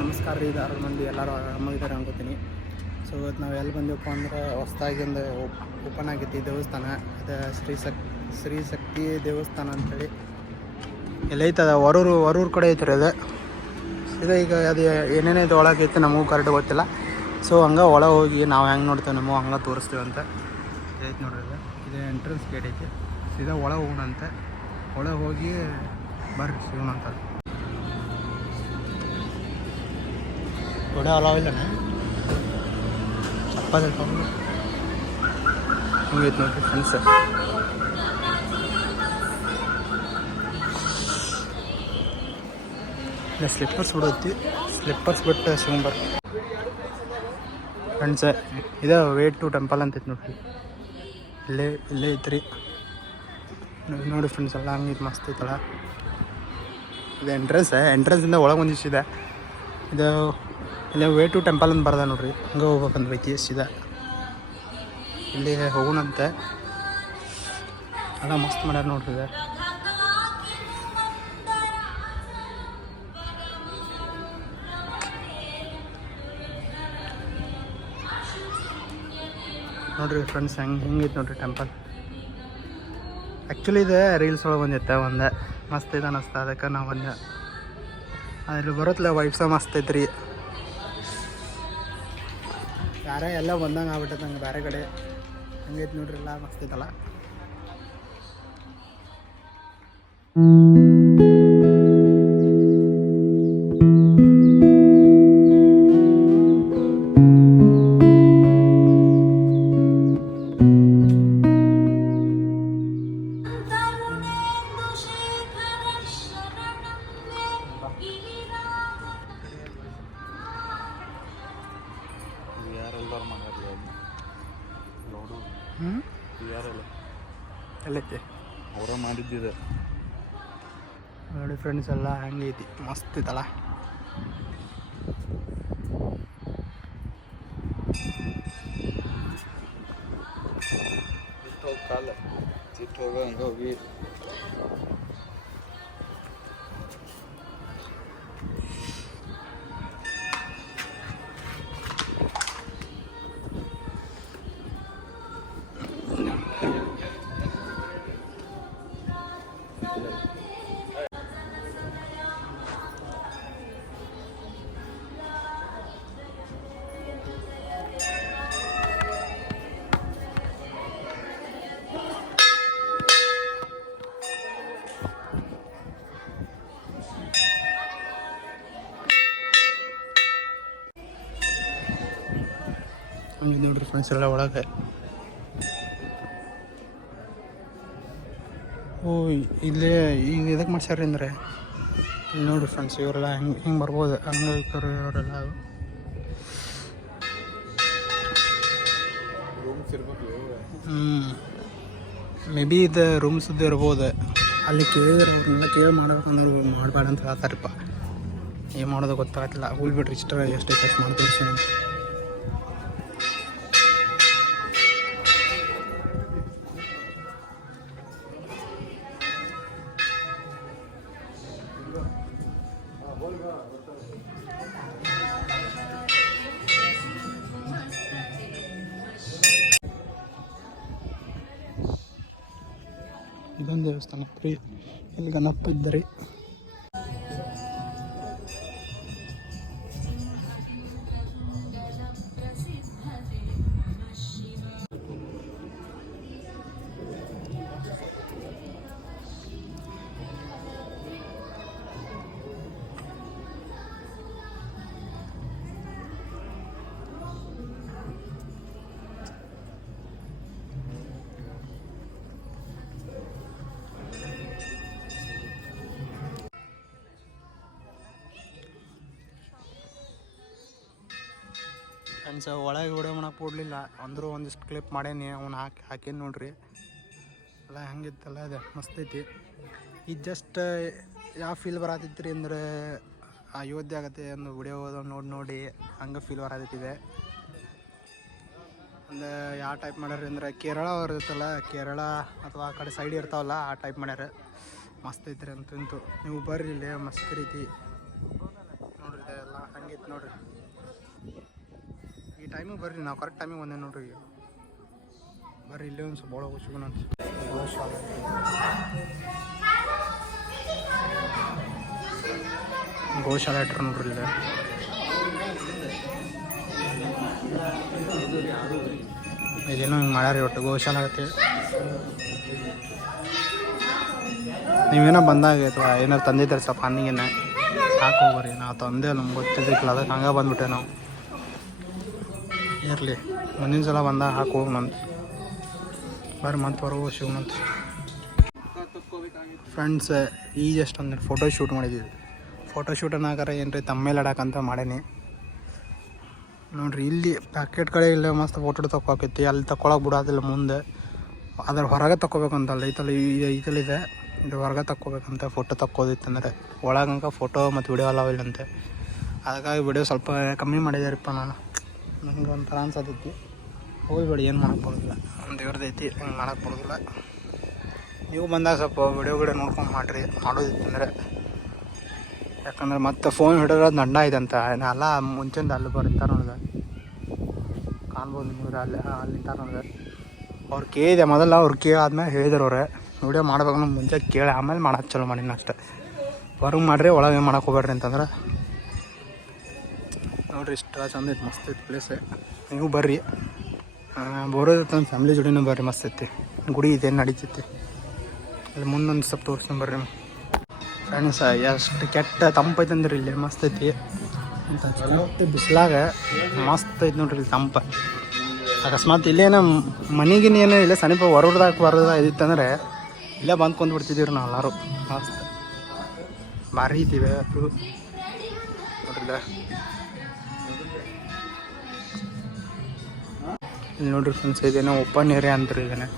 ನಮಸ್ಕಾರ ರೀ ಧಾರವಾಡ ಮಂದಿ ಎಲ್ಲರೂ ಆರಾಮಾಗಿದ್ದಾರೆ ಅನ್ಕೋತೀನಿ. ಸೊ ಇವತ್ತು ನಾವು ಎಲ್ಲಿ ಬಂದೆವಪ್ಪ ಅಂದ್ರೆ ಹೊಸದಾಗಿ ಒಂದು ಓಪನ್ ಆಗೈತಿ ದೇವಸ್ಥಾನ. ಅದು ಶ್ರೀ ಶಕ್ತಿ ದೇವಸ್ಥಾನ ಅಂಥೇಳಿ ಎಲ್ಲೈತದ ಹೊರೂರು ಕಡೆ ಐತ್ರಿ ಅದು. ಈಗ ಅದು ಏನೇನೈತೆ ಒಳಗೈತೆ ನಮಗೂ ಕರೆಕ್ಟ್ ಗೊತ್ತಿಲ್ಲ. ಸೊ ಹಂಗೆ ಒಳಗೆ ಹೋಗಿ ನಾವು ಹೆಂಗೆ ನೋಡ್ತೇವೆ ನಮಗೂ ಹಂಗೆ ತೋರಿಸ್ತೀವಿ ಅಂತ ಐತೆ ನೋಡ್ರಿ. ಇದು ಎಂಟ್ರೆನ್ಸ್ ಗೇಟ್ ಐತಿ. ಸೀದಾ ಒಳಗೆ ಹೋಗೋಣಂತೆ. ಒಳಗೆ ಹೋಗಿ ಬರ್ರಿ ಸಿಗೋಣ ಅಂತ. ಥोड़ा अलाव ಇಲ್ಲ ಚಪ್ಪಲ್ ಹಿಂಗೈತೆ ನೋಡ್ರಿ ಫ್ರೆಂಡ್ಸ್. ಇಲ್ಲ ಸ್ಲಿಪ್ಪರ್ಸ್ ಬಿಡೋತಿ, ಸ್ಲಿಪ್ಪರ್ಸ್ ಬಿಟ್ಟು ಶಿವಂಬರ್ ಫ್ರೆಂಡ್ಸ್. ಇದು ವೇಟ್ ಟು ಟೆಂಪಲ್ ಅಂತೈತೆ ನೋಡ್ರಿ. ಇಲ್ಲೇ ಐತ್ರಿ ನೋಡಿ ಫ್ರೆಂಡ್ಸ್. ಎಲ್ಲ ಹಂಗೈತೆ ಮಸ್ತ್ ಐತಲ್ಲ. ಇದು ಎಂಟ್ರೆನ್ಸಿಂದ ಒಳಗೆ ಒಂದಿಷ್ಟಿದೆ. ಇದು ಇಲ್ಲೇ ವೇ ಟು ಟೆಂಪಲ್ ಅಂತ ಬರ್ದ ನೋಡ್ರಿ. ಹಂಗೆ ಹೋಗ್ಬೇಕಂತ ಬೈತಿ ಸೀದಾ ಇಲ್ಲಿ ಹೋಗೋಣಂತೆ. ಎಲ್ಲ ಮಸ್ತ್ ಮಾಡ್ಯಾರ ನೋಡ್ರಿ. ಇದೆ ನೋಡ್ರಿ ಫ್ರೆಂಡ್ಸ್ ಹೆಂಗೈತೆ ನೋಡ್ರಿ ಟೆಂಪಲ್. ಆ್ಯಕ್ಚುಲಿ ಇದು ರೀಲ್ಸ್ ಒಳಗೆ ಬಂದಿತ್ತೆ ಒಂದು ಮಸ್ತ್ ಐತೆ ಅನ್ನಿಸ್ತಾ. ಅದಕ್ಕೆ ನಾವು ಬಂದೆ. ಅದ್ರಲ್ಲಿ ಬರುತ್ತಲ್ಲ ವೈಬ್ಸ ಮಸ್ತ್ ಐತ್ರಿ. ಯಾರೇ ಎಲ್ಲ ಬಂದಂಗೆ ಆಗ್ಬಿಟ್ಟೈತೆ ನಂಗೆ ಬೇರೆ ಕಡೆ. ಹಂಗೈತೆ ನೋಡ್ರಿ ಎಲ್ಲ ಮಸ್ತ್ ಐತಲ್ಲ. ಎಲ್ಲೈತೆ ಅವರ ಮಾಡಿದ್ದಿದೆ ನೋಡಿ ಫ್ರೆಂಡ್ಸ್. ಎಲ್ಲ ಹಂಗೈತಿ ಮಸ್ತ್ ಐತಲ್ಲ. ಹೋಗಿ ಹಂಗೆ ನೋಡ್ರಿ ಫ್ರೆಂಡ್ಸ್ ಎಲ್ಲ ಒಳಗೆ. ಓ ಇಲ್ಲೇ ಈಗ ಇದಕ್ಕೆ ಮಾಡ್ಸ್ಯಾರ ಅಂದರೆ ಇಲ್ಲಿ ನೋಡ್ರಿ ಫ್ರೆಂಡ್ಸ್. ಇವರೆಲ್ಲ ಹಿಂಗೆ ಬರ್ಬೋದು ಅಂಗವಿಕರು ಇವರೆಲ್ಲ. ಮೇ ಬಿ ಇದು ರೂಮ್ಸದ್ದು ಇರ್ಬೋದು. ಅಲ್ಲಿ ಕೇಳಿದ್ರೆ ಅವ್ರನ್ನೆಲ್ಲ ಕೇಳಿ ಮಾಡ್ಬೇಕಂದ್ರೆ ಮಾಡಬೇಡ ಅಂತ ಹೇಳ್ತಾರಪ್ಪ. ಏನು ಮಾಡೋದು ಗೊತ್ತಾಗತ್ತಿಲ್ಲ. ಹೋಗ್ಬಿಟ್ರಿ ಇಷ್ಟ ಎಷ್ಟು ಖರ್ಚು ಮಾಡ್ತೀವಿ ಸರ್. ಇದೊಂದು ದೇವಸ್ಥಾನ ರೀ. ಇಲ್ಲಿ ಗಣಪ ಇದ್ದಾರೆ. ಫ್ರೆಂಡ್ಸ್ ಒಳಗೆ ವಿಡಿಯೋ ಮಾಡಕ್ಕೆ ಕೊಡಲಿಲ್ಲ ಅಂದರೂ ಒಂದಿಷ್ಟು ಕ್ಲಿಪ್ ಮಾಡೇನಿ. ಅವ್ನು ಹಾಕೇನಿ ನೋಡ್ರಿ. ಎಲ್ಲ ಹೆಂಗಿತ್ತಲ್ಲ ಅದು ಮಸ್ತ್ ಐತಿ. ಇದು ಜಸ್ಟ್ ಯಾವ ಫೀಲ್ ಬರತೈತಿ ರೀ ಅಂದ್ರೆ ಅಯೋಧ್ಯೆ ಆಗತ್ತೆ ಒಂದು ವಿಡಿಯೋ ನೋಡಿ ಹಂಗೆ ಫೀಲ್ ಬರತೈತಿದೆ. ಒಂದು ಯಾವ ಟೈಪ್ ಮಾಡ್ಯಾರ ಅಂದ್ರೆ ಕೇರಳ ಇರುತ್ತಲ್ಲ, ಕೇರಳ ಅಥವಾ ಆ ಕಡೆ ಸೈಡ್ ಇರ್ತಾವಲ್ಲ ಆ ಟೈಪ್ ಮಾಡ್ಯಾರ. ಮಸ್ತ್ ಐತ್ರಿ ಅಂತಂತು. ನೀವು ಬರ್ರಿ ಇಲ್ಲೇ ಮಸ್ತ್ ರೀತಿ ನೋಡ್ರಿ. ಎಲ್ಲ ಹಂಗಿತ್ತು ನೋಡ್ರಿ. ಈ ಟೈಮಿಗೆ ಬರ್ರಿ, ನಾವು ಕರೆಕ್ಟ್ ಟೈಮಿಗೆ ಬಂದೆ ನೋಡ್ರಿ. ಈಗ ಬರ್ರಿ ಇಲ್ಲೇ ಒಂದು ಸ್ವಲ್ಪ ಒಳಗೆ ಸಿಗೋಣ ಅಂತ. ಗೋಶಾಲೆ ಇಟ್ರು ನೋಡ್ರಿ ಇಲ್ಲ. ಇದೇನೋ ಹಿಂಗೆ ಮಾಡ್ಯಾರಿ ಒಟ್ಟು ಗೋಶಾಲೆ ಆಗತ್ತೆ. ನೀವೇನೋ ಬಂದಾಗ ಅಥವಾ ಏನಾರು ತಂದಿದ್ದಾರೆ ಸ್ವಲ್ಪ ಹಣ್ಣಿಗೆನೆ ಹಾಕಿ ಹೋಗ್ರಿ. ನಾವು ತಂದೆ ನಮ್ಗೆ ಗೊತ್ತಿದ್ದಕ್ಕಿಲ್ಲ, ಅದಕ್ಕೆ ಹಂಗೆ ಬಂದುಬಿಟ್ಟೆ ನಾವು. ಇರಲಿ ಮುಂದಿನ ಸಲ ಬಂದಾಗ ಹಾಕಿ ಹೋಗೋಣಂತ. ಬರ್ರಿ ಮತ್ತೆ ಹೊರಗೆ ಸಿಗೋಣಂತ. ಫ್ರೆಂಡ್ಸ್ ಈಗ ಜಸ್ಟ್ ಒಂದು ಫೋಟೋ ಶೂಟ್ ಮಾಡಿದ್ದೀವಿ. ಫೋಟೋ ಶೂಟ್ ಅನ್ನೋಗಾರ ಏನು ರೀ ತಮ್ಮೇಲೆ ಆಡಕ್ಕಂತ ಮಾಡೀನಿ ನೋಡಿರಿ. ಇಲ್ಲಿ ಪ್ಯಾಕೆಟ್ ಕಡೆ ಇಲ್ಲ ಮಸ್ತ್ ಫೋಟೋ ತಗೋಕೈತಿ. ಅಲ್ಲಿ ತಗೊಳಕ್ಕೆ ಬಿಡೋದಿಲ್ಲ ಮುಂದೆ, ಅದ್ರ ಹೊರಗೆ ತಗೋಬೇಕಂತಲ್ಲ. ಈತಲ್ಲಿದೆ ಇದು ಹೊರಗೆ ತಗೋಬೇಕಂತ. ಫೋಟೋ ತಕ್ಕೋದಿತ್ತಂದ್ರೆ ಒಳಗಂಕ ಫೋಟೋ ಮತ್ತು ವಿಡಿಯೋ ಎಲ್ಲ ಇಲ್ಲಂತೆ. ಅದಕ್ಕಾಗಿ ವಿಡಿಯೋ ಸ್ವಲ್ಪ ಕಮ್ಮಿ ಮಾಡಿದಾರಪ್ಪ ನಾನು. ನನಗೆ ಒಂಥರ ಅನ್ಸತೈತಿ. ಹೋಗ್ಬೇಡಿ, ಏನು ಮಾಡೋಕ್ಕೆ ಬರೋದಿಲ್ಲ, ಒಂದು ದೇವ್ರದೈತಿ, ಹಂಗೆ ಮಾಡೋಕ್ಕೆ ಬರೋದಿಲ್ಲ. ನೀವು ಬಂದಾಗ ಸ್ವಲ್ಪ ವಿಡಿಯೋ ನೋಡ್ಕೊಂಡು ಮಾಡಿರಿ ಮಾಡೋದಿತ್ತಂದರೆ. ಯಾಕಂದ್ರೆ ಮತ್ತೆ ಫೋನ್ ಹಿಡಿಯೋದು ದಂಡ ಇದೆ ಅಂತ. ಎಲ್ಲ ಮುಂಚೆಂದು ಅಲ್ಲಿ ಬರ್ತಾರೆ ನೋಡಿದೆ, ಕಾಣ್ಬೋದು ನಿಮ್ಗೆ ಅಲ್ಲಿ ನಿಂತಾರೆ ನೋಡಿದೆ. ಅವ್ರು ಕೇಳಿದೆ ಮೊದಲ, ಅವ್ರು ಕೇಳಾದ್ಮೇಲೆ ಹೇಳಿದ್ರು ಅವ್ರೆ ವಿಡಿಯೋ ಮಾಡ್ಬೇಕು ನಮ್ಮ ಮುಂಚೆ ಕೇಳಿ ಆಮೇಲೆ ಮಾಡೋಕ್ಕೆ ಚಲೋ ಮಾಡಿನ ಅಷ್ಟೆ. ಹೊರಗೆ ಮಾಡಿರಿ, ಒಳಗೆ ಮಾಡೋಕೆ ಹೋಗ್ಬೇಡ್ರಿ ಅಂತಂದ್ರೆ. ನೋಡಿರಿ ಇಷ್ಟ ಚಂದ ಐತೆ, ಮಸ್ತ್ ಐತೆ ಪ್ಲೇಸ್. ನೀವು ಬರ್ರಿ, ಬರೋದೈತೆ ಒಂದು ಫ್ಯಾಮ್ಲಿ ಜೋಡಿನೂ ಬರ್ರಿ, ಮಸ್ತ್ ಐತಿ. ಗುಡಿ ಇದೆ ನಡೀತೈತಿ. ಅಲ್ಲಿ ಮುಂದೊಂದು ಸ್ವಲ್ಪ ತೋರಿಸ್ಕೊಂಡು ಬರ್ರಿ ಫ್ರೆಂಡ್ಸ್. ಎಷ್ಟು ಕೆಟ್ಟ ತಂಪೈತೆ ಅಂದ್ರೆ ಇಲ್ಲಿ ಮಸ್ತ್ ಐತಿ ಅಂತ. ಚಲೋತ್ತೆ ಬಿಸಿಲಾಗ ಮಸ್ತ್ ಐತೆ ನೋಡ್ರಿ ಇಲ್ಲಿ ತಂಪ. ಅಕಸ್ಮಾತ್ ಇಲ್ಲೇನೋ ಮನೆಗಿನ ಏನೋ ಇಲ್ಲ ಸಮೀಪ ಬರೋದಾಗ ಇದಿತ್ತಂದ್ರೆ ಇಲ್ಲೇ ಬಂದು ಕೊಂಡ್ಬಿಡ್ತಿದ್ದೀವಿ ನಾವು ಎಲ್ಲರೂ. ಮಸ್ತ್ ಭಾರಿ ಇದ್ದೀವಿ ಅದು ನೋಡ್ರಿಲ್ಲ. ಇಲ್ಲಿ ನೋಡ್ರಿ ಫ್ರೆಂಡ್ಸ್, ಇದೇನೋ ಓಪನ್ ಏರಿಯಾ ಅಂತಾರೆ. ಇದೇನೆ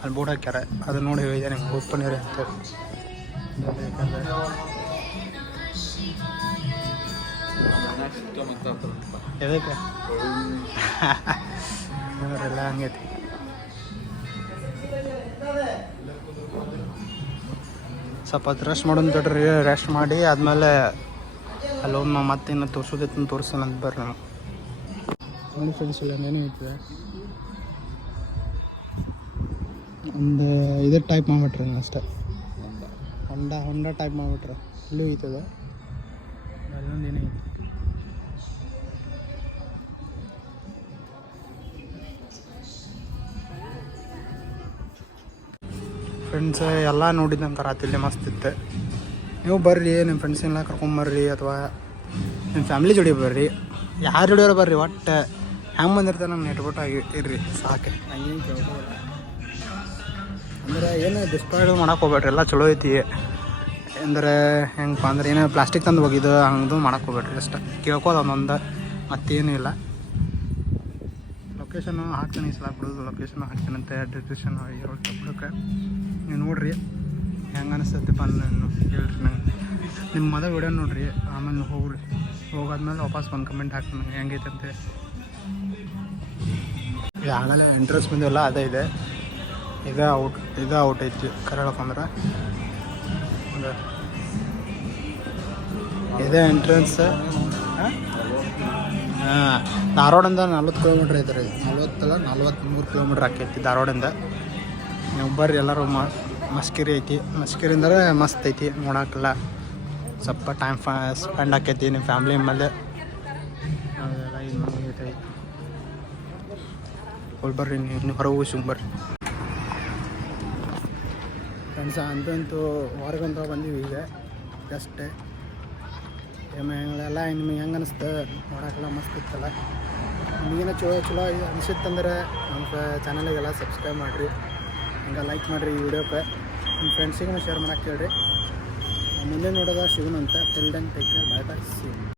ಅಲ್ಲಿ ಬೋರ್ಡ್ ಹಾಕ್ಯಾರ, ಅದು ನೋಡಿ ಹೇಳಿದೆ ನಿಮ್ಗೆ ಓಪನ್ ಏರಿಯಾ ಅಂತ. ಎದಕ್ಕೆ ಅವರೆಲ್ಲ ಹಂಗೈತಿ. ಸ್ವಲ್ಪ ಹೊತ್ತು ರೆಸ್ಟ್ ಮಾಡೋದು ತಡ್ರಿ. ರೆಸ್ಟ್ ಮಾಡಿ ಆದಮೇಲೆ ಅಲ್ಲೊಮ್ಮೆ ಮತ್ತೆ ಇನ್ನೂ ತೋರಿಸೋದೈತೆ ತೋರಿಸೋಣ ಅಂತ ಬರ್ರಿ. ನಾವು ನೋಡಿ ಫ್ರೆಂಡ್ಸ್, ಇಲ್ಲ ಏನೇ ಐತೆ ಒಂದು ಇದೇ ಟೈಪ್ ಮಾಡಿಬಿಟ್ರಿ ಅಷ್ಟೇ. ಹೊಂಡ ಟೈಪ್ ಮಾಡಿಬಿಟ್ರೆ ಇಲ್ಲೂ ಐತದ. ಅಲ್ಲೊಂದು ಏನೇ ಐತಿ ಫ್ರೆಂಡ್ಸ್. ಎಲ್ಲ ನೋಡಿದಂಥ ರಾತ್ರಿ ಮಸ್ತ್ ಇತ್ತು. ನೀವು ಬರ್ರಿ, ನಿಮ್ಮ ಫ್ರೆಂಡ್ಸನ್ನೆಲ್ಲ ಕರ್ಕೊಂಬರ್ರಿ, ಅಥವಾ ನಿಮ್ಮ ಫ್ಯಾಮ್ಲಿ ಜೋಡಿ ಬರ್ರಿ, ಯಾರು ಜೋಡಿಯವ್ರು ಬರ್ರಿ. ಒಟ್ಟು ಹೆಂಗೆ ಬಂದಿರ್ತಾರೆ ನಮ್ಮ ನೆಟ್ಬಿಟ್ಟಾಗಿ ಇರ್ರಿ ಸಾಕೆ. ಹಂಗೇನು ಕೇಳ್ಕೋಲ್ಲ ಅಂದ್ರೆ ಏನು ಡಿಸ್ಪಾಯ್ಡ್ ಮಾಡಕ್ಕೆ ಹೋಗ್ಬೇಡ್ರಿ. ಎಲ್ಲ ಚಲೋ ಐತಿ. ಅಂದರೆ ಹೆಂಗಪ್ಪ ಅಂದ್ರೆ ಏನೋ ಪ್ಲಾಸ್ಟಿಕ್ ತಂದು ಹೋಗಿದ್ದು ಹಂಗದು ಮಾಡಕ್ಕೆ ಹೋಗ್ಬೇಡ್ರಿ. ಅಷ್ಟೇ ಕೇಳ್ಕೋದು ಒಂದೊಂದು, ಮತ್ತೇನೂ ಇಲ್ಲ. ಲೊಕೇಶನ್ನು ಹಾಕ್ತೀನಿ, ಈ ಸಲ ಬಿಡೋದು ಲೊಕೇಶನ್ನು ಹಾಕ್ತೀನಂತೆ ಡಿಸ್ಕ್ರಿಪ್ಷನ್ ಬಿಡೋಕೆ. ನೀವು ನೋಡಿರಿ ಹೆಂಗೆ ಅನಿಸ್ತೈತಿ ಬಂದು ಹೇಳ್ರಿ ನಂಗೆ. ನಿಮ್ಮ ಮೊದಲು ವಿಡಿಯೋ ನೋಡಿರಿ, ಆಮೇಲೆ ಹೋಗ್ರಿ. ಹೋಗಾದ್ಮೇಲೆ ವಾಪಸ್ ಒಂದು ಕಮೆಂಟ್ ಹಾಕ್ತೀನಿ ನಂಗೆ ಹೆಂಗೈತೆ ಅಂತ. ಆಗಲೇ ಇಂಟ್ರೆಸ್ಟ್ ಬಂದಿಲ್ಲ, ಅದೇ ಇದೆ. ಇದು ಔಟ್ ಐತಿ ಕರೆ ಹೇಳ್ಕೊಂಡ್ರೆ. ಇದೇ ಎಂಟ್ರೆನ್ಸ್. ಧಾರವಾಡಿಂದ 40 ಕಿಲೋಮೀಟ್ರ್ ಐತೆ ರೀ. 43 ಕಿಲೋಮೀಟ್ರ್ ಆಕೈತಿ ಧಾರವಾಡಿಂದ. ನೀವು ಬರ್ರಿ ಎಲ್ಲರೂ. ಮಸ್ಕಿರಿ ಐತಿ. ಮಸ್ಕಿರಿಂದರೆ ಮಸ್ತ್ ಐತಿ ನೋಡೋಕ್ಕೆಲ್ಲ. ಸ್ವಲ್ಪ ಟೈಮ್ ಸ್ಪೆಂಡ್ ಆಕೈತಿ ನಿಮ್ಮ ಫ್ಯಾಮ್ಲಿ ಮೇಲೆ. ಅದೆಲ್ಲ ಇದು ಮಾಡೈತಿ. ಹೋಗಿ ಬರ್ರಿ, ನೀವು ಹೊರಗೆ ಹೋಗಿ ಬರ್ರಿ ಫ್ರೆಂಡ್ಸ. ಅಂತೂ ಹೊರಗಂತ ಬಂದೀವಿ ಈಗ ಜಸ್ಟ್. ಎಲ್ಲ ನಿಮಗೆ ಹೆಂಗೆ ಅನಿಸ್ತು ನೋಡೋಕ್ಕೆಲ್ಲ ಮಸ್ತ್ ಇತ್ತಲ್ಲ. ನಿಮಗೇನೋ ಚಲೋ ಅನಿಸುತ್ತಂದ್ರೆ ನಮ್ಮ ಚಾನಲಿಗೆಲ್ಲ ಸಬ್ಸ್ಕ್ರೈಬ್ ಮಾಡಿರಿ, ಹಂಗೆ ಲೈಕ್ ಮಾಡಿರಿ ಈ ವಿಡಿಯೋಕ್ಕೆ. ನಿಮ್ಮ ಫ್ರೆಂಡ್ಸಿಗೂ ಶೇರ್ ಮಾಡೋಕ್ಕೆ ಹೇಳ್ರಿ. ಮುಂದೆ ನೋಡೋದ ಸಿಗೋಣ ಅಂತ. Till then take care, bye bye, see you.